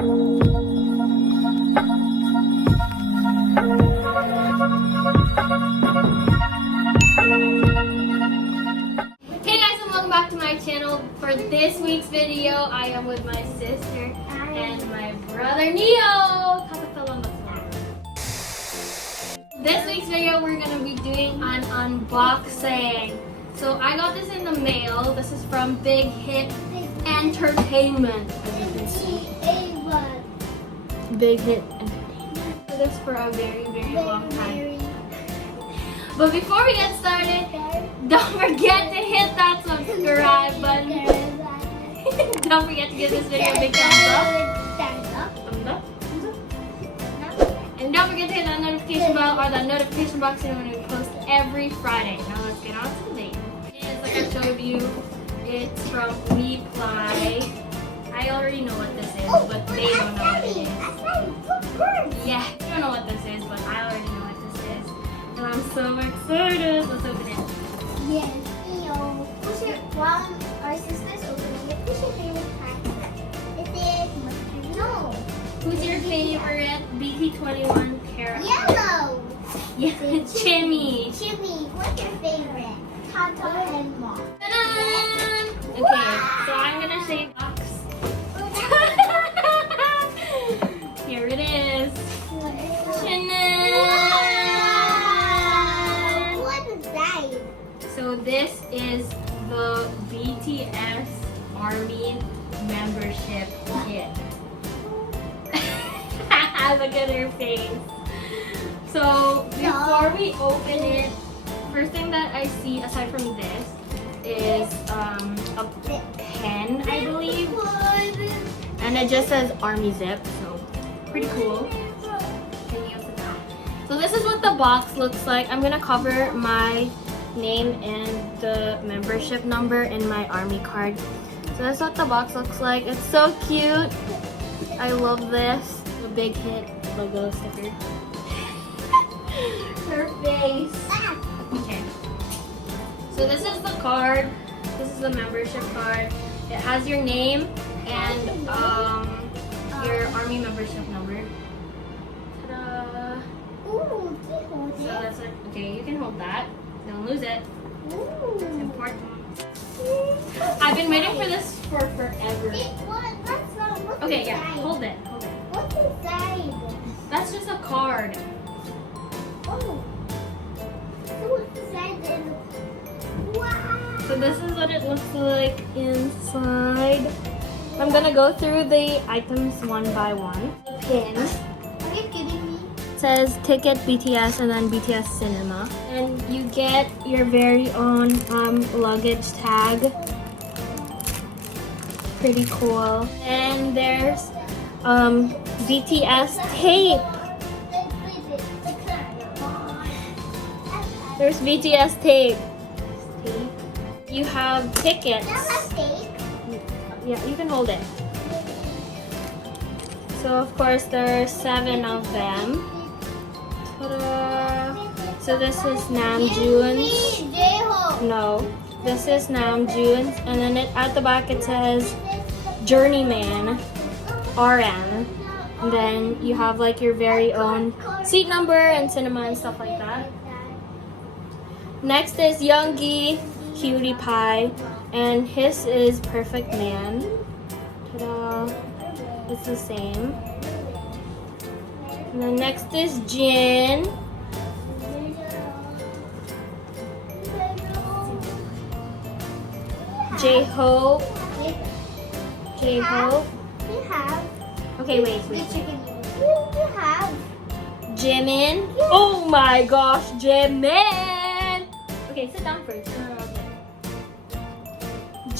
Hey guys, and welcome back to my channel. For this week's video, I am with my sister and my brother Neo. This week's video, we're gonna be doing an unboxing. So I got this in the mail. This is from Big Hit Entertainment, as you can see. Big Hit Entertainment. This for a very, very long time. But before we get started, don't forget to hit that subscribe button. Don't forget to give this video a big thumbs up. And don't forget to hit that notification bell or that notification box when we post every Friday. Now let's get on to the video. It's like I showed you, it's from Reply. I already know what this is, but they don't know what it is. Yeah, I don't know what this is, but I already know what this is. And I'm so excited. Let's open it. Yes, while our sister's opening it, who's your favorite character? Is it no? Who's your favorite BT21 character? Yellow. Yeah, Chimmy. Jimmy, what's your favorite? Tata and Mom. Ta-da! Okay, so I'm gonna say box. Here it is. Ta-da! What is that? So this is the BTS Army membership kit. Look at her face. So before we open it, first thing that I see aside from this is a pen, I believe, and it just says Army Zip, so pretty cool. So this is what the box looks like. I'm gonna cover my name and the membership number in my Army card. So that's what the box looks like. It's so cute. I love this. The Big Hit logo sticker. Her face. Okay. So this is the card. This is the membership card. It has your name and your Army membership number. Ta-da! Ooh, can you hold So it? that's it. Okay, you can hold that. Don't lose it. It's Ooh. important. I've been waiting for this for forever. That's not what's Okay, yeah, inside? hold it. Hold it. What's inside? That's just a card. Oh. So what's inside then? Wow. So this is what it looks like inside. I'm gonna go through the items one by one. The pin. Are you kidding me? Says ticket BTS and then BTS Cinema. And you get your very own luggage tag. Pretty cool. And there's BTS tape. There's BTS tape. You have tickets. Yeah, you can hold it. So of course there are 7 of them. Ta-da! So this is Namjoon's. No, this is Namjoon's, and then at the back it says Journeyman RN. And then you have like your very own seat number and cinema and stuff like that. Next is Youngie Cutie Pie, and his is Perfect Man. Ta-da! It's the same. And then next is Jin. J-Hope. J-Hope. We have. Okay, wait. We have. Jimin. Oh my gosh, Jimin! Okay, sit down first.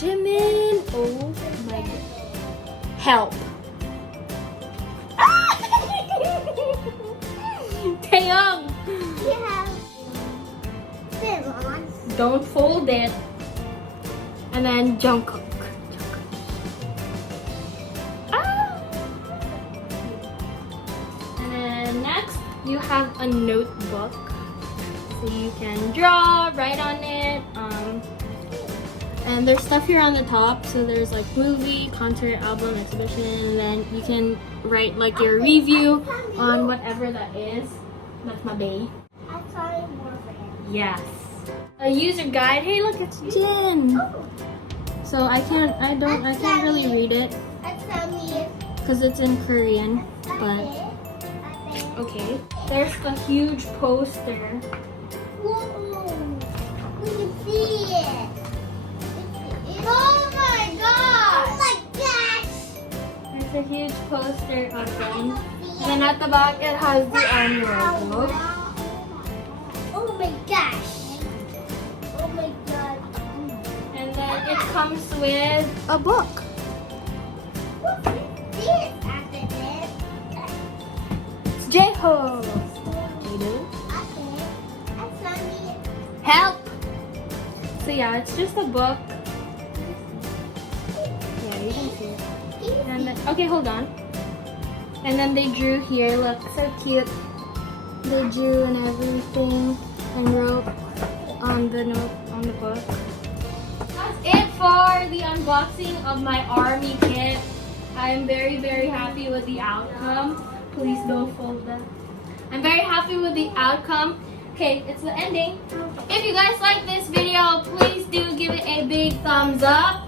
Jimin. Oh my god. Help. Taeyong. We have. Billon. Don't fold it. And then Jungkook. And then next, you have a notebook. So you can draw, write on it. And there's stuff here on the top. So there's like movie, concert, album, exhibition, and then you can write like your review on whatever that is. That's my baby. I saw more for him. Yes. A user guide. Hey, look, it's Jin. Oh, So I can't really read it that's me. because it's in Korean. But okay. There's a huge poster. Whoa! We can see it. Oh my gosh! Oh my gosh! There's a huge poster of them. And then at the back it has the logo. Oh my gosh! Oh my god! And then it comes with a book. What's this after this? It's J-Ho. Help! So yeah, it's just a book. Yeah, you can see it. And then, okay, hold on. And then they drew here. Look, so cute. They drew and everything and wrote on the note on the book. That's it for the unboxing of my army kit. I am very, very happy with the outcome. Please don't fold that. I'm very happy with the outcome. Okay, it's the ending. If you guys like this video, please do give it a big thumbs up.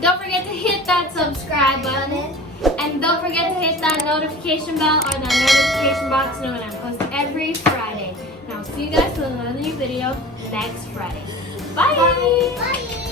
Don't forget to hit that subscribe button. And don't forget to hit that notification bell or the notification box so when I post every Friday. And I'll see you guys with another new video next Friday. Bye! Bye!